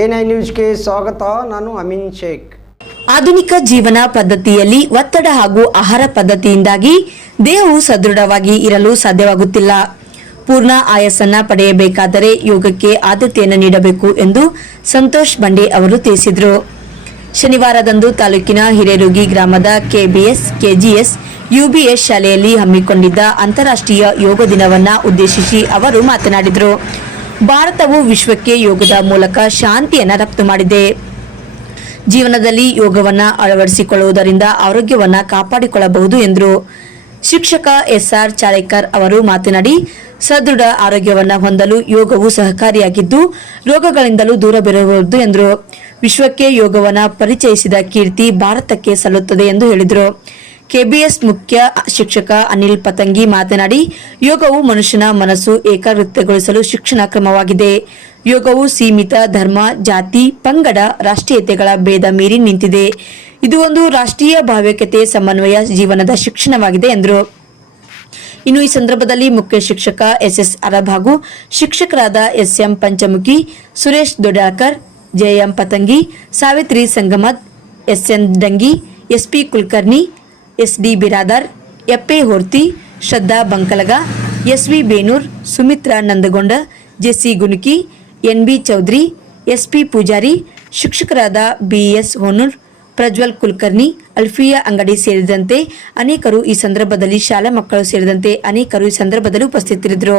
N I ನ್ಯೂಸ್ಗೆ ಸ್ವಾಗತ, ನಾನು ಅಮಿನ್ ಶೇಖ್. ಆಧುನಿಕ ಜೀವನ ಪದ್ಧತಿಯಲ್ಲಿ ಒತ್ತಡ ಹಾಗೂ ಆಹಾರ ಪದ್ಧತಿಯಿಂದಾಗಿ ದೇಹವು ಸದೃಢವಾಗಿ ಇರಲು ಸಾಧ್ಯವಾಗುತ್ತಿಲ್ಲ. ಪೂರ್ಣ ಆಯಸ್ಸನ್ನ ಪಡೆಯಬೇಕಾದರೆ ಯೋಗಕ್ಕೆ ಆದ್ಯತೆಯನ್ನು ನೀಡಬೇಕು ಎಂದು ಸಂತೋಷ್ ಬಂಡೆ ಅವರು ತಿಳಿಸಿದರು. ಶನಿವಾರದಂದು ತಾಲೂಕಿನ ಹಿರೇರುಗಿ ಗ್ರಾಮದ ಕೆಬಿಎಸ್, ಕೆಜಿಎಸ್, ಯುಬಿಎಸ್ ಶಾಲೆಯಲ್ಲಿ ಹಮ್ಮಿಕೊಂಡಿದ್ದ ಅಂತಾರಾಷ್ಟ್ರೀಯ ಯೋಗ ದಿನವನ್ನು ಉದ್ದೇಶಿಸಿ ಅವರು ಮಾತನಾಡಿದರು. ಭಾರತವು ವಿಶ್ವಕ್ಕೆ ಯೋಗದ ಮೂಲಕ ಶಾಂತಿಯನ್ನು ರಫ್ತು ಮಾಡಿದೆ. ಜೀವನದಲ್ಲಿ ಯೋಗವನ್ನ ಅಳವಡಿಸಿಕೊಳ್ಳುವುದರಿಂದ ಆರೋಗ್ಯವನ್ನ ಕಾಪಾಡಿಕೊಳ್ಳಬಹುದು ಎಂದರು. ಶಿಕ್ಷಕ ಎಸ್ಆರ್ ಚಾಳೇಕರ್ ಅವರು ಮಾತನಾಡಿ, ಸದೃಢ ಆರೋಗ್ಯವನ್ನ ಹೊಂದಲು ಯೋಗವು ಸಹಕಾರಿಯಾಗಿದ್ದು, ರೋಗಗಳಿಂದಲೂ ದೂರವಿರಬಹುದು ಎಂದರು. ವಿಶ್ವಕ್ಕೆ ಯೋಗವನ್ನ ಪರಿಚಯಿಸಿದ ಕೀರ್ತಿ ಭಾರತಕ್ಕೆ ಸಲ್ಲುತ್ತದೆ ಎಂದು ಹೇಳಿದರು. ಕೆಬಿಎಸ್ ಮುಖ್ಯ ಶಿಕ್ಷಕ ಅನಿಲ್ ಪತಂಗಿ ಮಾತನಾಡಿ, ಯೋಗವು ಮನುಷ್ಯನ ಮನಸ್ಸು ಏಕಾಗ್ರತೆಗೊಳಿಸಲು ಶಿಕ್ಷಣ ಕ್ರಮವಾಗಿದೆ. ಯೋಗವು ಸೀಮಿತ ಧರ್ಮ, ಜಾತಿ, ಪಂಗಡ, ರಾಷ್ಟ್ರೀಯತೆಗಳ ಭೇದ ಮೀರಿ ನಿಂತಿದೆ. ಇದು ಒಂದು ರಾಷ್ಟ್ರೀಯ ಭಾವ್ಯಕತೆ ಸಮನ್ವಯ ಜೀವನದ ಶಿಕ್ಷಣವಾಗಿದೆ ಎಂದರು. ಇನ್ನು ಈ ಸಂದರ್ಭದಲ್ಲಿ ಮುಖ್ಯ ಶಿಕ್ಷಕ ಎಸ್ಎಸ್ ಅರಬ್ ಹಾಗೂ ಶಿಕ್ಷಕರಾದ SM Panchamukhi, Suresh Dodakar JM Patangi, Savitri Sangamat SN Dangi, SP Kulkarni SD Biradar, ಎಪ್ಪೆ Horti, Shraddha Bankalaga S V Benur, Sumitra Nandagonda JC Gunuki, NB Chaudhari S P Pujari, ಶಿಕ್ಷಕರಾದ ಬಿ ಎಸ್ ಹೋನೂರ್, ಪ್ರಜ್ವಲ್ ಕುಲಕರ್ಣಿ, ಅಲ್ಫಿಯಾ ಅಂಗಡಿ ಸೇರಿದಂತೆ ಅನೇಕರು ಈ ಸಂದರ್ಭದಲ್ಲಿ ಶಾಲಾ ಮಕ್ಕಳು ಸೇರಿದಂತೆ ಅನೇಕರು ಈ ಸಂದರ್ಭದಲ್ಲಿ ಉಪಸ್ಥಿತರಿದ್ದರು.